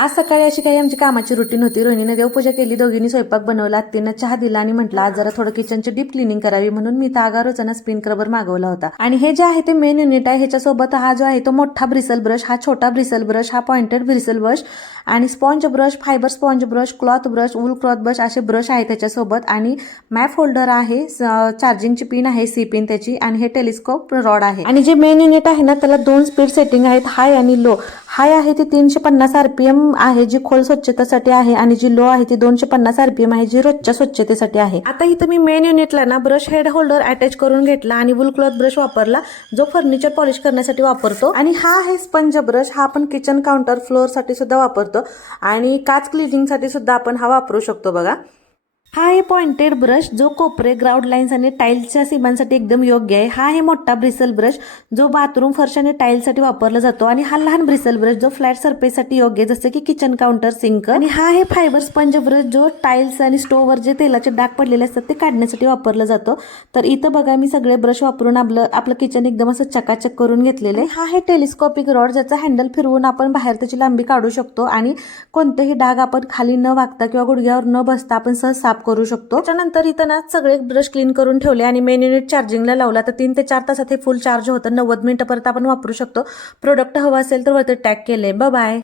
आज सकाळी अशी काही आमची कामाची रुटीन होती. रोहिणीने देवपूजा केली, दोघींनी स्वयंपाक बनवला, तिनं चहा दिला आणि म्हटलं आज जरा थोडं किचनची डीप क्लिनिंग करावी म्हणून मी तागारोचा स्पिन क्रबर मागवला होता. आणि हे जे आहे ते मेन युनिट आहे. ह्याच्यासोबत हा जो आहे तो मोठा ब्रिसल ब्रश, हा छोटा ब्रिसल ब्रश, हा पॉइंटेड ब्रिसल ब्रश आणि sponge brush, fibre sponge brush, cloth brush, wool cloth brush असे ब्रश आहेत त्याच्यासोबत. आणि मॅप होल्डर आहे, चार्जिंगची पिन आहे, सी पिन त्याची, आणि हे टेलिस्कोप रॉड आहे. आणि जे मेन युनिट आहे ना त्याला 2 स्पीड सेटिंग आहेत, हाय आणि लो. हाय आहे ती 350 RPM आहे जी खोल स्वच्छतेसाठी आहे, आणि जी लो आहे ती 250 RPM आहे जी रोजच्या स्वच्छतेसाठी आहे. आता इथं मी मेन युनिटला ना ब्रश हेड होल्डर अटॅच करून घेतला आणि वूल क्लॉथ ब्रश वापरला जो फर्निचर पॉलिश करण्यासाठी वापरतो. आणि हा आहे स्पंज ब्रश, हा आपण किचन काउंटर फ्लोअर साठी सुद्धा वापरतो आणि काच क्लिनिंग साठी सुद्धा आपण हा वापरू शकतो बघा. हा आहे पॉइंटेड ब्रश जो कोपरे, ग्राउंड लाईन्स आणि टाईल्सच्या सीमांसाठी एकदम योग्य आहे. हा आहे मोठा ब्रिसल ब्रश जो बाथरूम, फर्श आणि टाईल्ससाठी वापरला जातो. आणि हा लहान ब्रिसल ब्रश जो फ्लॅट सरफेससाठी योग्य आहे जसं की किचन काउंटर, सिंक. आणि हा आहे फायबर स्पंज ब्रश जो टाईल्स आणि स्टोव्हवर जे तेलाचे डाग पडलेले असतात ते काढण्यासाठी वापरला जातो. तर इथं बघा मी सगळे ब्रश वापरून आपलं किचन एकदम असं चकाचक करून घेतलेलं आहे. हा आहे टेलिस्कोपिक रॉड ज्याचा हँडल फिरवून आपण बाहेर त्याची लांबी काढू शकतो आणि कोणतेही डाग आपण खाली न वागता किंवा गुडघ्यावर न बसता आपण सहज साफ करू शकतो. त्याच्यानंतर इथं ना सगळे ब्रश क्लीन करून ठेवले आणि मेन युनिट चार्जिंगला लावला तर 3 ते 4 तासात हे फुल चार्ज होतं. 90 मिनिटं परत आपण वापरू शकतो. प्रोडक्ट हवं असेल तर वरती टॅग केले. Bye bye.